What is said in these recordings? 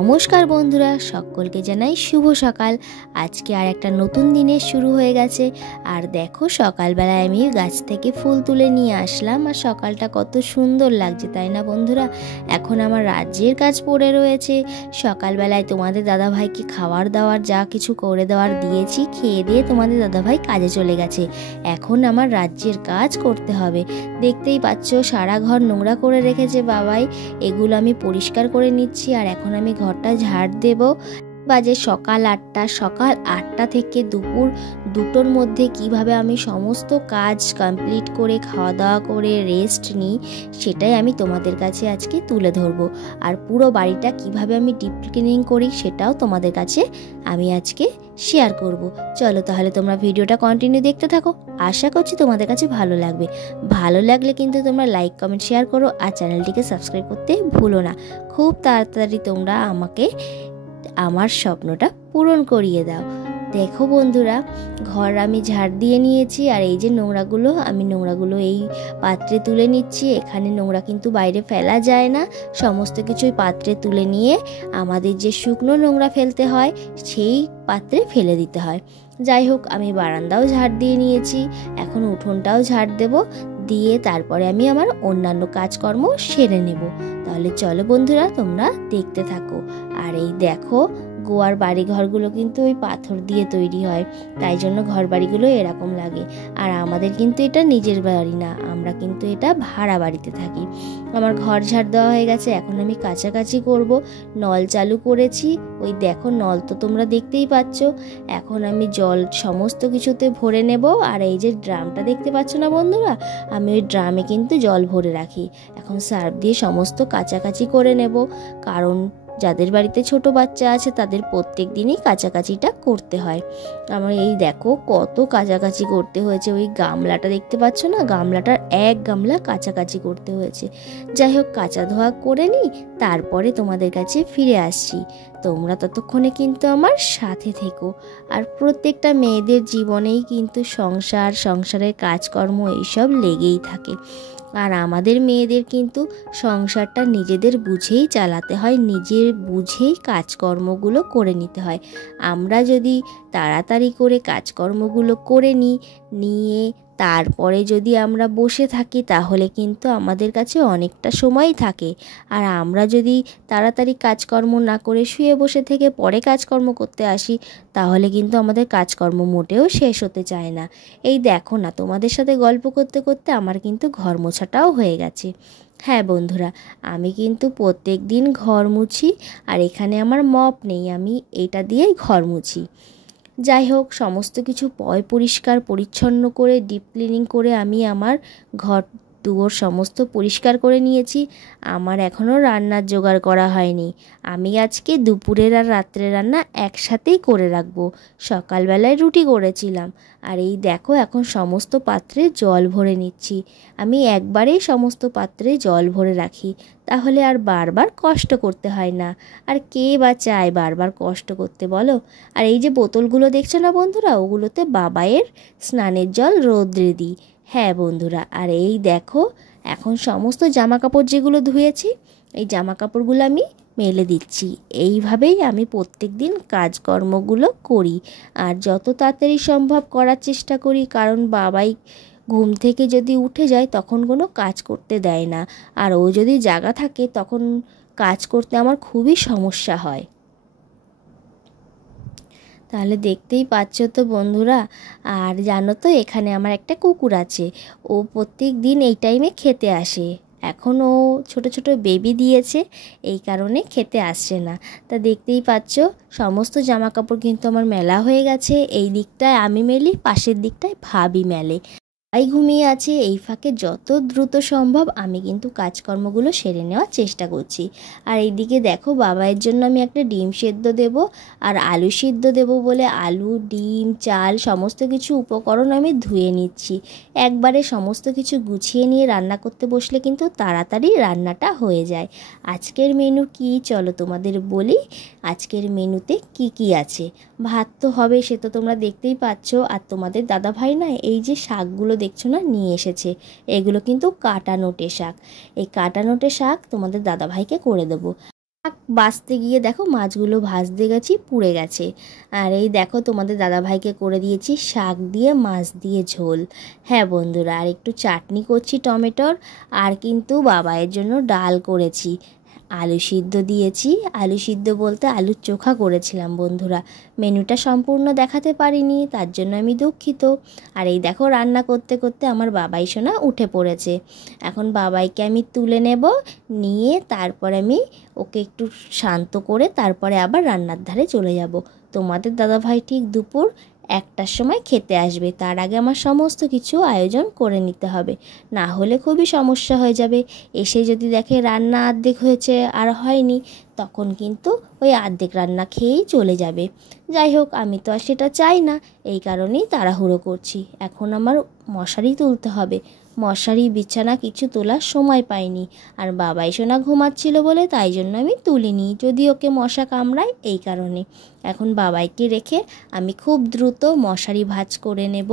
নমস্কার বন্ধুরা, সকলকে জানাই শুভ সকাল। আজকে আর একটা নতুন দিনের শুরু হয়ে গেছে। আর দেখো, সকালবেলায় আমি গাছ থেকে ফুল তুলে নিয়ে আসলাম, আর সকালটা কত সুন্দর লাগছে, তাই না বন্ধুরা? এখন আমার রাজ্যের কাজ পড়ে রয়েছে। সকালবেলায় তোমাদের দাদাভাইকে খাবার দাবার যা কিছু করে দেওয়ার দিয়েছি, খেয়ে দিয়ে তোমাদের দাদাভাই কাজে চলে গেছে। এখন আমার রাজ্যের কাজ করতে হবে। দেখতেই পাচ্ছ, সারা ঘর নোংরা করে রেখেছে বাবাই, এগুলো আমি পরিষ্কার করে নিচ্ছি। আর এখন আমি ঘরটা ঝাড় দেব। বাজে সকাল 8টা। সকাল 8টা থেকে দুপুর 2টোর মধ্যে কিভাবে আমি সমস্ত কাজ কমপ্লিট করে খাওয়া দাওয়া করে রেস্ট নিই, সেটাই আমি তোমাদের কাছে আজকে তুলে ধরবো। আর পুরো বাড়িটা কিভাবে আমি ডিপ ক্লিনিং করি, সেটাও তোমাদের কাছে আমি আজকে শেয়ার করব। চলো তাহলে তোমরা ভিডিওটা কন্টিনিউ দেখতে থাকো। আশা করছি তোমাদের কাছে ভালো লাগবে। ভালো লাগলে কিন্তু তোমরা লাইক কমেন্ট শেয়ার করো, আর চ্যানেলটিকে সাবস্ক্রাইব করতে ভুলো না। খুব তাড়াতাড়ি তোমরা আমাকে আমার স্বপ্নটা পূরণ করিয়ে দাও। দেখো বন্ধুরা, ঘর আমি ঝাড় দিয়ে নিয়েছি। আর এই যে নোংরাগুলো এই পাত্রে তুলে নিচ্ছি। এখানে নোংরা কিন্তু বাইরে ফেলা যায় না, সমস্ত কিছুই পাত্রে তুলে নিয়ে আমাদের যে শুকনো নোংরা ফেলতে হয় সেই পাত্রে ফেলে দিতে হয়। যাই হোক, আমি বারান্দাও ঝাড় দিয়ে নিয়েছি, এখন উঠোনটাও ঝাড় দেব, দিয়ে তারপরে আমি আমার অন্যান্য কাজকর্ম সেরে নেব। তাহলে চলো বন্ধুরা, তোমরা দেখতে থাকো। আর এই দেখো, গোয়ার বাড়ি ঘরগুলো কিন্তু ওই পাথর দিয়ে তৈরি হয়, তাই জন্য ঘর বাড়িগুলো এরকম লাগে। আর আমাদের কিন্তু এটা নিজের বাড়ি না, আমরা কিন্তু এটা ভাড়া বাড়িতে থাকি। আমার ঘর ঝাড় দেওয়া হয়ে গেছে, এখন আমি কাছাকাছি করব। নল চালু করেছি, ওই দেখো নল তো তোমরা দেখতেই পাচ্ছ। এখন আমি জল সমস্ত কিছুতে ভরে নেব। আর এই যে ড্রামটা দেখতে পাচ্ছ না বন্ধুরা, আমি ওই ড্রামে কিন্তু জল ভরে রাখি। এখন সার্ফ দিয়ে সমস্ত কাচাকাচি করে নেব, কারণ যাদের বাড়িতে ছোট বাচ্চা আছে তাদের প্রত্যেক দিনই কাচাকাচিটা করতে হয়। আমার এই দেখো কত কাচাকাচি করতে হয়েছে। ওই গামলাটা দেখতে পাচ্ছ না, গামলাটার এক গামলা কাচাকাচি করতে হয়েছে। যাই হোক, কাচা ধোয়া করে নিই, তারপরে তোমাদের কাছে ফিরে আসছি। তোমরা ততক্ষণে কিন্তু আমার সাথে থেকো। আর প্রত্যেকটা মেয়েদের জীবনেই কিন্তু সংসারের কাজকর্ম এইসব লেগেই থাকে। আর আমাদের মেয়েদের কিন্তু সংসারটা নিজেদের বুঝেই চালাতে হয়, নিজের বুঝেই কাজকর্মগুলো করে নিতে হয়। আমরা যদি তাড়াতাড়ি করে কাজকর্মগুলো করে নিয়ে তারপরে যদি আমরা বসে থাকি, তাহলে কিন্তু আমাদের কাছে অনেকটা সময় থাকে। আর আমরা যদি তাড়াতাড়ি কাজকর্ম না করে শুয়ে বসে থেকে পরে কাজকর্ম করতে আসি, তাহলে কিন্তু আমাদের কাজকর্ম মোটেও শেষ হতে চায় না। এই দেখো না, তোমাদের সাথে গল্প করতে করতে আমার কিন্তু ঘর মোছাটাও হয়ে গেছে। হ্যাঁ বন্ধুরা, আমি কিন্তু প্রত্যেক দিন ঘর মুছি। আর এখানে আমার মপ নেই, আমি এটা দিয়েই ঘর মুছি। যাই হোক, সমস্ত কিছু পরিষ্কার পরিচ্ছন্ন করে ডিপ ক্লিনিং করে আমি আমার ঘর দুয়ার সমস্ত পরিষ্কার করে নিয়েছি। আমার এখনও রান্নার জোগাড় করা হয়নি। আমি আজকে দুপুরের আর রাত্রের রান্না একসাথেই করে রাখবো। সকালবেলায় রুটি করেছিলাম। আর এই দেখো, এখন সমস্ত পাত্রে জল ভরে নিচ্ছি। আমি একবারেই সমস্ত পাত্রে জল ভরে রাখি, তাহলে আর বারবার কষ্ট করতে হয় না। আর কে বা চায় বারবার কষ্ট করতে বলো? আর এই যে বোতলগুলো দেখছো না বন্ধুরা, ওগুলোতে বাবাইয়ের স্নানের জল রোদ্রে দিই। হ্যাঁ বন্ধুরা, আর এই দেখো, এখন সমস্ত জামা কাপড় যেগুলো ধুয়েছি, এই জামা কাপড়গুলো আমি মেলে দিচ্ছি। এইভাবেই আমি প্রত্যেক দিন কাজকর্মগুলো করি। আর যত তাড়াতাড়ি সম্ভব করার চেষ্টা করি, কারণ বাবাই ঘুম থেকে যদি উঠে যায় তখন কোনো কাজ করতে দেয় না। আর ও যদি জাগা থাকে তখন কাজ করতে আমার খুবই সমস্যা হয়। তাহলে দেখতেই পাচ্ছ তো বন্ধুরা। আর জানো তো, এখানে আমার একটা কুকুর আছে, ও প্রত্যেক দিন এই টাইমে খেতে আসে। এখন ও ছোট ছোট বেবি দিয়েছে, এই কারণে খেতে আসছে না। তা দেখতেই পাচ্ছ, সমস্ত জামা কাপড় কিন্তু আমার মেলা হয়ে গেছে। এই দিকটায় আমি মেলি, পাশের দিকটায় ভাবি মেলে। তাই ঘুমিয়ে আছে, এই ফাঁকে যত দ্রুত সম্ভব আমি কিন্তু কাজকর্মগুলো সেরে নেওয়ার চেষ্টা করছি। আর এইদিকে দেখো, বাবাইয়ের জন্য আমি একটা ডিম সেদ্ধ দেব আর আলু সিদ্ধ দেব বলে আলু, ডিম, চাল সমস্ত কিছু উপকরণ আমি ধুয়ে নিচ্ছি। একবারে সমস্ত কিছু গুছিয়ে নিয়ে রান্না করতে বসলে কিন্তু তাড়াতাড়ি রান্নাটা হয়ে যায়। আজকের মেনু কি, চলো তোমাদের বলি। আজকের মেনুতে কি কি আছে। ভাত তো হবে, সে তো তোমরা দেখতেই পাচ্ছ। আর তোমাদের দাদাভাই না, এই যে শাকগুলো দেখছো না নিয়ে এসেছে, এগুলো কিন্তু কাটা নোটে শাক। এই কাটা নোটে শাক তোমাদের দাদাভাইকে করে দেবো। বাছতে গিয়ে দেখো মাছগুলো ভাজতে গেছি, পুড়ে গেছে। আর এই দেখো তোমাদের দাদাভাইকে করে দিয়েছি শাক দিয়ে মাছ দিয়ে ঝোল। হ্যাঁ বন্ধুরা, আর একটু চাটনি করছি টমেটোর, আর কিন্তু বাবাইয়ের জন্য ডাল করেছি, আলু সিদ্ধ দিয়েছি। আলু সিদ্ধ বলতে আলুর চোখা করেছিলাম বন্ধুরা, মেনুটা সম্পূর্ণ দেখাতে পারিনি, তার জন্য আমি দুঃখিত। আর এই দেখো রান্না করতে করতে আমার বাবাই সোনা উঠে পড়েছে। এখন বাবাইকে আমি তুলে নেব, নিয়ে তারপর আমি ওকে একটু শান্ত করে তারপরে আবার রান্নার ধারে চলে যাব। তোমাদের দাদাভাই ঠিক দুপুর 1টার সময় খেতে আসবে, তার আগে আমার সমস্ত কিছু আয়োজন করে নিতে হবে, না হলে খুবই সমস্যা হয়ে যাবে। এসে যদি দেখে রান্না অর্ধেক হয়েছে আর হয়নি, তখন কিন্তু ওই অর্ধেক রান্না খেয়েই চলে যাবে। যাই হোক, আমি তো আর সেটা চাই না, এই কারণেই তাড়াহুড়ো করছি। এখন আমার মশারি তুলতে হবে, মশারি বিছানা কিছু তোলার সময় পাইনি, আর বাবাই সোনা ঘুমাচ্ছিল বলে তাই জন্য আমি তুলিনি, যদি ওকে মশা কামড়ায় এই কারণে। এখন বাবাইকে রেখে আমি খুব দ্রুত মশারি ভাঁজ করে নেব,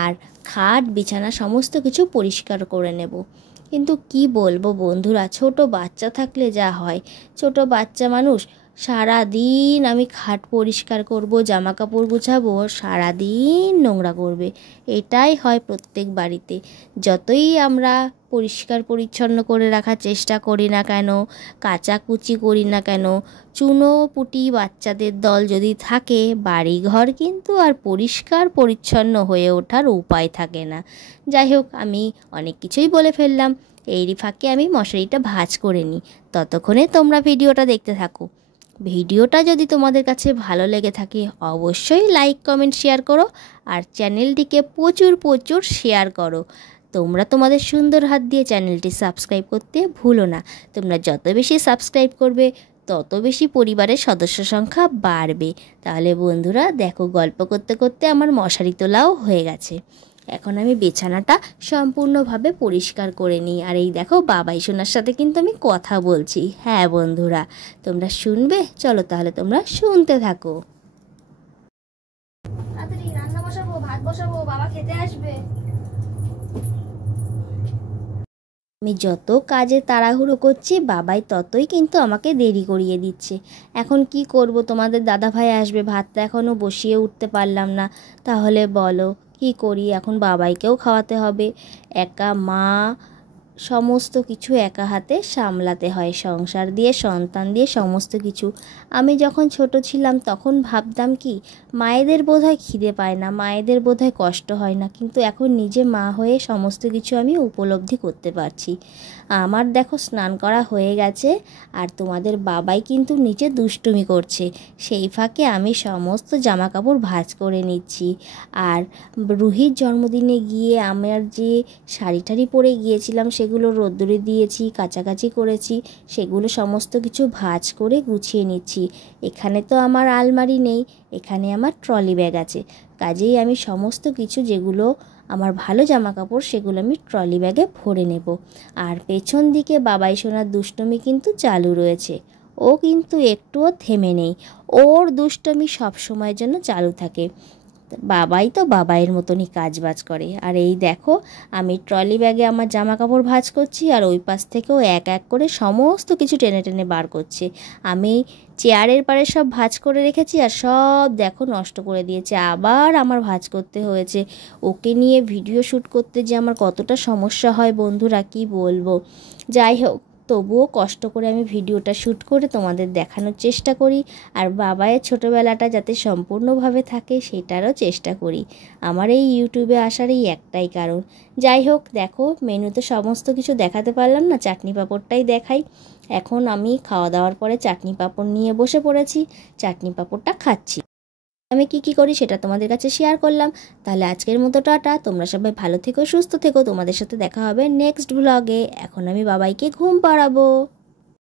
আর খাট বিছানা সমস্ত কিছু পরিষ্কার করে নেব। কিন্তু কি বলবো বন্ধুরা, ছোট বাচ্চা থাকলে যা হয়, ছোট বাচ্চা মানুষ, সারা দিন আমি খাট পরিষ্কার করব, জামা কাপড় গুছাবো, সারা দিন নোংরা করবে। এটাই হয় প্রত্যেক বাড়িতে। যতই আমরা পরিষ্কার পরিচ্ছন্ন করে রাখার চেষ্টা করি না কেন, কাচাকুচি করি না কেন, চুনো পুটি বাচ্চাদের দল যদি থাকে, বাড়িঘর কিন্তু আর পরিষ্কার পরিচ্ছন্ন হয়ে ওঠার উপায় থাকে না। যাই হোক, আমি অনেক কিছুই বলে ফেললাম, এরই ফাঁকে আমি মশারিটা ভাঁজ করে নিই। ততক্ষণে তোমরা ভিডিওটা দেখতে থাকো। ভিডিওটা যদি তোমাদের কাছে ভালো লেগে থাকে অবশ্যই লাইক কমেন্ট শেয়ার করো, আর চ্যানেলটিকে প্রচুর প্রচুর শেয়ার করো। তোমরা তোমাদের সুন্দর হাত দিয়ে চ্যানেলটি সাবস্ক্রাইব করতে ভুলো না। তোমরা যত বেশি সাবস্ক্রাইব করবে তত বেশি পরিবারের সদস্য সংখ্যা বাড়বে। তাহলে বন্ধুরা দেখো, গল্প করতে করতে আমার মশারি তোলাও হয়ে গেছে। এখন আমি বিছানাটা সম্পূর্ণভাবে পরিষ্কার করে নিই। আর এই দেখো বাবাই সোনার সাথে কিন্তু আমি কথা বলছি। হ্যাঁ বন্ধুরা, তোমরা শুনবে? চলো তাহলে তোমরা শুনতে থাকো। তাড়াতাড়ি রান্না বসাবো, ভাত বসাবো, বাবা খেতে আসবে। আমি যত কাজে তাড়াহুড়ো করছি, বাবাই ততই কিন্তু আমাকে দেরি করিয়ে দিচ্ছে। এখন কি করব, তোমাদের দাদাভাই আসবে, ভাতটা এখনও বসিয়ে উঠতে পারলাম না। তাহলে বলো কি করি, এখন বাবাইকেও খাওয়াতে হবে। একা মা, সমস্ত কিছু একা হাতে সামলাতে হয়, সংসার দিয়ে সন্তান দিয়ে সমস্ত কিছু। আমি যখন ছোট ছিলাম তখন ভাবতাম কি, মায়েদের বোধহয় খিদে পায় না, মায়েদের বোধহয় কষ্ট হয় না, কিন্তু এখন নিজে মা হয়ে সমস্ত কিছু আমি উপলব্ধি করতে পারছি। আমার দেখো স্নান করা হয়ে গেছে, আর তোমাদের বাবাই কিন্তু নিচে দুষ্টুমি করছে, সেই ফাঁকে আমি সমস্ত জামা কাপড় ভাঁজ করে নিচ্ছি। আর রুহির জন্মদিনে গিয়ে আমার যে শাড়ি টাড়ি পরে গিয়েছিলাম সেগুলো রোদ্দুরে দিয়েছি, কাচাকাচি করেছি, সেগুলো সমস্ত কিছু ভাঁজ করে গুছিয়ে নিচ্ছি। এখানে তো আমার আলমারি নেই, এখানে আমার ট্রলি ব্যাগ আছে, কাজেই আমি সমস্ত কিছু যেগুলো আমার ভালো জামা কাপড় সেগুলো আমি ট্রলি ব্যাগে ভরে নেব। আর পেছন দিকে বাবাই সোনার দুষ্টুমি কিন্তু চালু রয়েছে, ও কিন্তু একটুও থেমে নেই, ওর দুষ্টুমি সব সময়ের জন্য চালু থাকে। বাবাই তো বাবাইয়ের মতনই কাজ বাজ করে। আর এই দেখো আমি ট্রলি ব্যাগে আমার জামা কাপড় ভাঁজ করছি, আর ওই পাশ থেকেও এক এক করে সমস্ত কিছু টেনে টেনে বার করছে। আমি চেয়ারের পাড়ে সব ভাঁজ করে রেখেছি, আর সব দেখো নষ্ট করে দিয়েছে, আবার আমার ভাঁজ করতে হয়েছে। ওকে নিয়ে ভিডিও শ্যুট করতে যে আমার কতটা সমস্যা হয় বন্ধুরা, কি বলবো। যাই হোক, তবুও কষ্ট করে আমি ভিডিওটা শ্যুট করে তোমাদের দেখানোর চেষ্টা করি, আর বাবাইয়ের ছোটোবেলাটা যাতে সম্পূর্ণভাবে থাকে সেটারও চেষ্টা করি। আমার এই ইউটিউবে আসার এই একটাই কারণ। যাই হোক, দেখো মেনুতে সমস্ত কিছু দেখাতে পারলাম না, চাটনি পাঁপড়টাই দেখাই। এখন আমি খাওয়া দাওয়ার পরে চাটনি পাঁপড় নিয়ে বসে পড়েছি, চাটনি পাঁপড়টা খাচ্ছি। আমি কি করি সেটা তোমাদের কাছে শেয়ার করলাম। তাহলে আজকের মতো টাটা, তোমরা সবাই ভালো থেকো, সুস্থ থেকো, তোমাদের সাথে দেখা হবে নেক্সট ব্লগে। এখন আমি বাবাইকে ঘুম পাড়াবো।